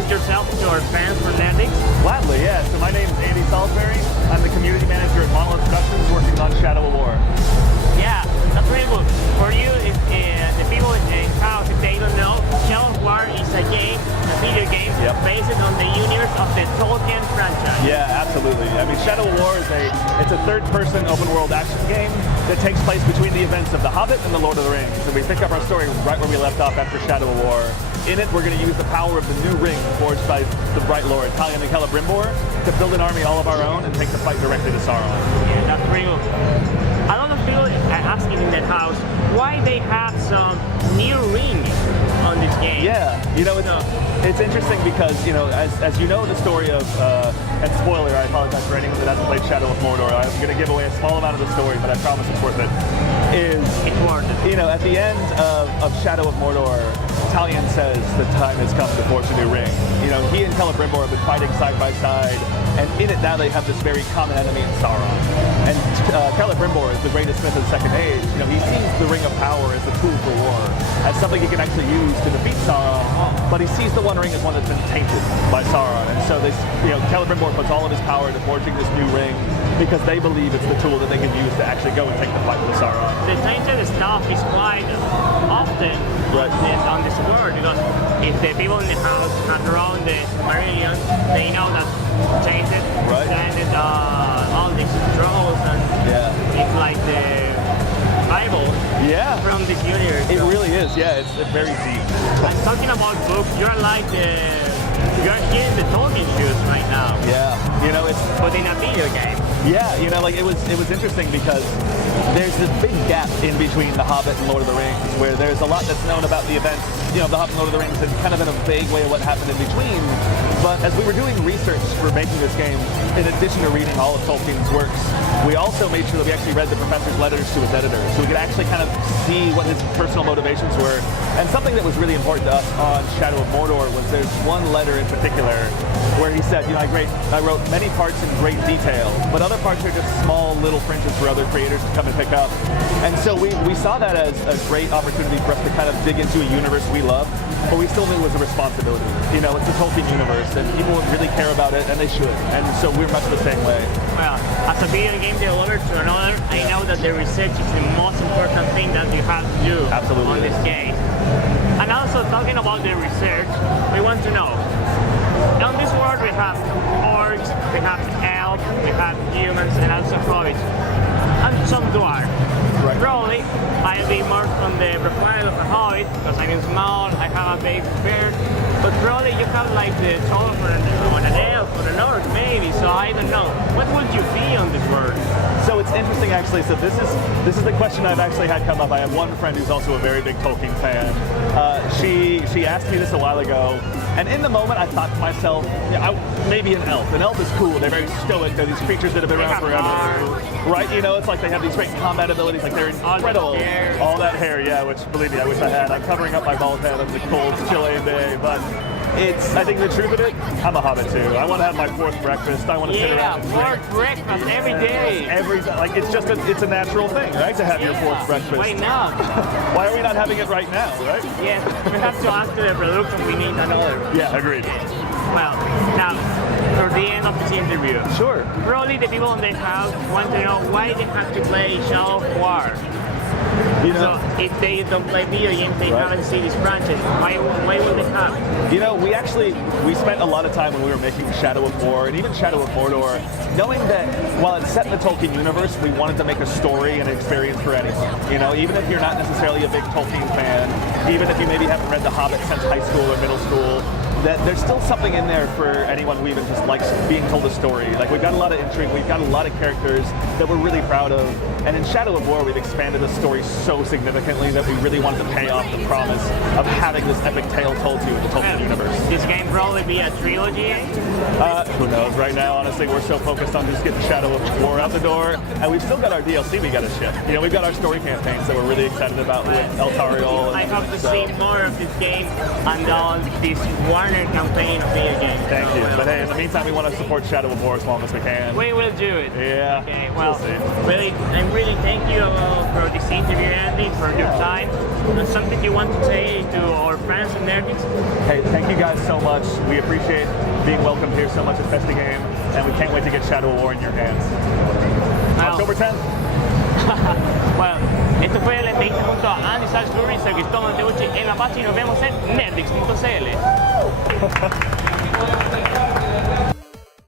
introduce yourself to our fans for Nerdix? Gladly, yeah. So my name is Andy Salisbury. I'm the community manager at Monolith Productions working on Shadow of War. Yeah, that's really good. For you, if, the people in house, if they don't know, Shadow of War is a game, a video game, based on the universe of the Tolkien franchise. Yeah, absolutely. I mean, Shadow of War is it's a third-person open-world action game that takes place between the events of The Hobbit and The Lord of the Rings. And we pick up our story right where we left off after Shadow of War. In it, we're going to use the power of the new ring forged by the Bright Lord, Talion and Celebrimbor, to build an army all of our own and take the fight directly to Sauron. Yeah, that's real. A lot of people are asking in that house why they have some new ring on this game. Yeah, you know, it's interesting because, you know, as you know the story of, and spoiler, I apologize for anyone that hasn't played Shadow of Mordor, I'm going to give away a small amount of the story, but I promise it's worth it. It's worth it. You know, at the end of Shadow of Mordor, Talion says the time has come to forge a new ring. You know, he and Celebrimbor have been fighting side by side, and in it now they have this very common enemy in Sauron. And Celebrimbor is the greatest smith of the Second Age. You know, he sees the Ring of Power as a tool for war, as something he can actually use to defeat Sauron, but he sees the One Ring as one that's been tainted by Sauron. And so they, you know, Celebrimbor puts all of his power into forging this new ring because they believe it's the tool that they can use to actually go and take the fight with Sauron. The tainted stuff is quite often on this world, because if the people in the house have around the Silmarillion, they know that tainted, and all these trolls, and it's like the Bible from this universe. It really is, yeah, it's very deep. And talking about books, you're like you're here in the Tolkien shoes right now. Yeah, you know, but in a video game. Yeah, you know, like it was interesting because there's this big gap in between The Hobbit and Lord of the Rings, where there's a lot that's known about the events, you know, The Hobbit and Lord of the Rings, and kind of in a vague way what happened in between. But as we were doing research for making this game, in addition to reading all of Tolkien's works, we also made sure that we actually read the professor's letters to his editor, so we could actually kind of see what his personal motivations were. And something that was really important to us on Shadow of Mordor was there's one letter in particular where he said, you know, I wrote many parts in great detail, but other parts are just small little fringes for other creators to come and pick up. And so we saw that as a great opportunity for us to kind of dig into a universe we love, but we still knew it was a responsibility. You know, it's a Tolkien universe, and people really care about it, and they should. And so we're much the same way. Well, as a video game developer to another, I know that the research is the most important thing that you have to do on this game. And also, talking about the research, we want to know, on this world we have orcs, we have elves, we have humans, and also hobbits, and some dwarves. Probably, I'll be more on the profile of a hobbit, because I'm small, I have a big beard, but probably you have like the tall for an elf or an orc maybe, so I don't know. What would you be on this world? So it's interesting actually, so this is the question I've actually had come up. I have one friend who's also a very big Tolkien fan. She asked me this a while ago, and in the moment I thought to myself, yeah, maybe an elf. An elf is cool, they're very stoic, they're these creatures that have been around forever. Right, you know, it's like they have these great combat abilities, like they're incredible. All that hair, yeah, which believe me, I wish I had. I'm covering up my bald head on the cold Chilean day, but I think the truth of it, I'm a hobbit too. I want to have my fourth breakfast. I want to sit around and drink. Fourth breakfast every day. Like it's just it's a natural thing, right? To have your fourth breakfast. Why not? Why are we not having it right now, right? Yeah, we have to ask the production. We need another. Yeah, agreed. Well, now for the end of this interview. Sure. Probably the people in the house want to know why they have to play Shadow of War. You know, so if they don't play video games, they haven't seen this franchise. Why would they have? You know, we spent a lot of time when we were making Shadow of War and even Shadow of Mordor, knowing that while it's set in the Tolkien universe, we wanted to make a story and an experience for anyone. You know, even if you're not necessarily a big Tolkien fan, even if you maybe haven't read The Hobbit since high school or middle school, that there's still something in there for anyone who even just likes being told a story. Like, we've got a lot of intrigue, we've got a lot of characters that we're really proud of, and in Shadow of War we've expanded the story so significantly that we really wanted to pay off the promise of having this epic tale told to you in the Tolkien universe. This game probably be a trilogy? Who knows? Right now, honestly, we're so focused on just getting Shadow of War out the door, and we've still got our DLC we got to ship. You know, we've got our story campaigns that we're really excited about with Eltariel. I hope to see more of this game and on this Warner campaign of video games. Thank you. But hey, in the meantime, we want to support Shadow of War as long as we can. We will do it. Yeah. Okay, well, we'll see. I really thank you for this interview, Andy, for your time. Something you want to say to our friends in Nerdix? Hey, thank you guys so much. We appreciate being welcomed here so much at Festigame, and we can't wait to get Shadow War in your hands. October 10th. Bueno, esto fue la entrevista junto a Andy Salisbury, soy Cristóbal Teucci en Mapache y nos vemos en Nerdix.cl.